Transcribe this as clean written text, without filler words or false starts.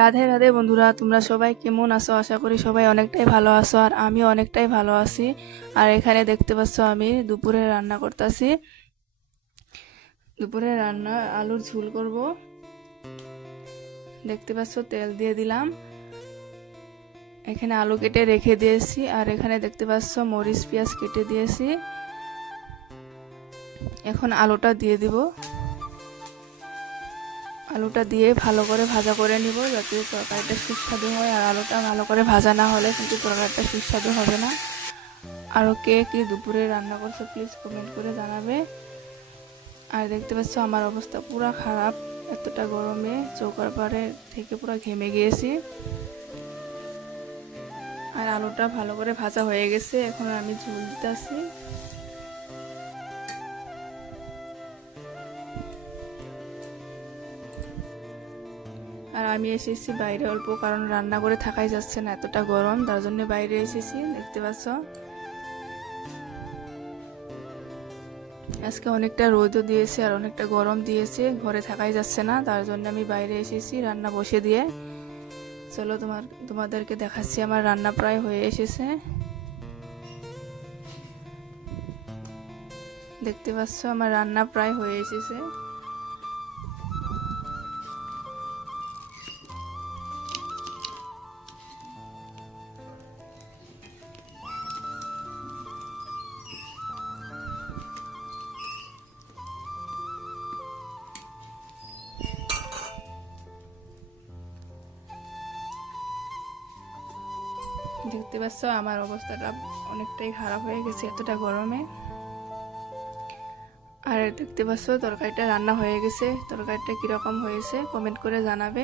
রাধে রাধে বন্ধুরা, তোমরা সবাই কেমন আছো? আশা করি সবাই অনেকটাই ভালো আছো, আর আমি অনেকটাই ভালো আছি। আর এখানে দেখতে পাচ্ছ আমি দুপুরে রান্না করতেছি। দুপুরে রান্না আলুর ঝোল করব। দেখতে পাচ্ছ তেল দিয়ে দিলাম, এখানে আলু কেটে রেখে দিয়েছি, আর এখানে দেখতে পাচ্ছ মরিচ পেঁয়াজ কেটে দিয়েছি। এখন আলুটা দিয়ে দিব। আলুটা দিয়ে ভালো করে ভাজা করে নিব যাতে তরকারিটা সুস্বাদু হয়। আর আলুটা ভালো করে ভাজা না হলে কিন্তু তরকারিটা সুস্বাদু হবে না। আরও কে কি দুপুরে রান্না করছো প্লিজ কমেন্ট করে জানাবে। আর দেখতে পাচ্ছ আমার অবস্থা পুরা খারাপ, এতটা গরমে চৌকার পাড়ে থেকে পুরো ঘেমে গিয়েছি। আর আলুটা ভালো করে ভাজা হয়ে গেছে, এখন আমি ঝোল দিতেছি। আর আমি এসেছি বাইরে অল্প, কারণ রান্না করে থাকাই যাচ্ছে না, এতটা গরম, তার জন্য বাইরে এসেছি। দেখতে পাচ্ছ আজকে অনেকটা রোদও দিয়েছে আর অনেকটা গরম দিয়েছে, ঘরে থাকাই যাচ্ছে না, তার জন্য আমি বাইরে এসেছি রান্না বসে দিয়ে। চলো তোমাদেরকে দেখাচ্ছি, আমার রান্না প্রায় হয়ে এসেছে। দেখতে পাচ্ছ আমার রান্না প্রায় হয়ে এসেছে। দেখতে পাচ্ছ আমার অবস্থাটা অনেকটাই খারাপ হয়ে গেছে এতটা গরমে। আর দেখতে পাচ্ছ তরকারিটা রান্না হয়ে গেছে, তরকারিটা কিরকম হয়েছে কমেন্ট করে জানাবে।